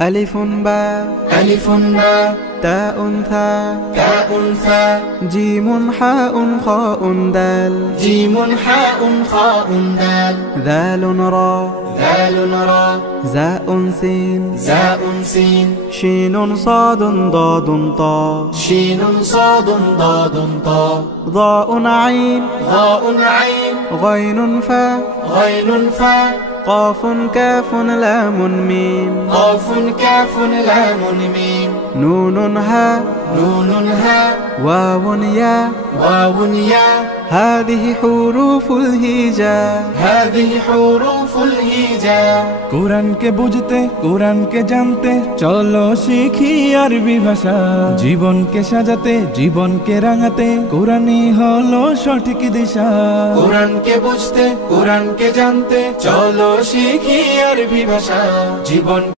ألف باء ألف باء تاء ثاء تاء ثاء جيم حاء خاء دال جيم حاء خاء دال ذال راء ذال راء زاء سين زاء سين شين صاد ضاد طاء شين صاد ضاد طاء ضاء عين ضاء عين غين فاء غين فاء قاف كاف لام ميم قاف كاف لام ميم نون هاء نون هاء واو ياء واو ياء هذه حروف الهجاء هذه حروف الهجاء কোরআনকে বুঝতে কোরআনকে জানতে চলো শিখি আরবি ভাষা জীবনকে সাজাতে জীবনকে রাঙাতে কোরআনই হলো সঠিক দিশা কোরআনকে বুঝতে কোরআনকে জানতে চলো শিখি আরবি ভাষা জীবন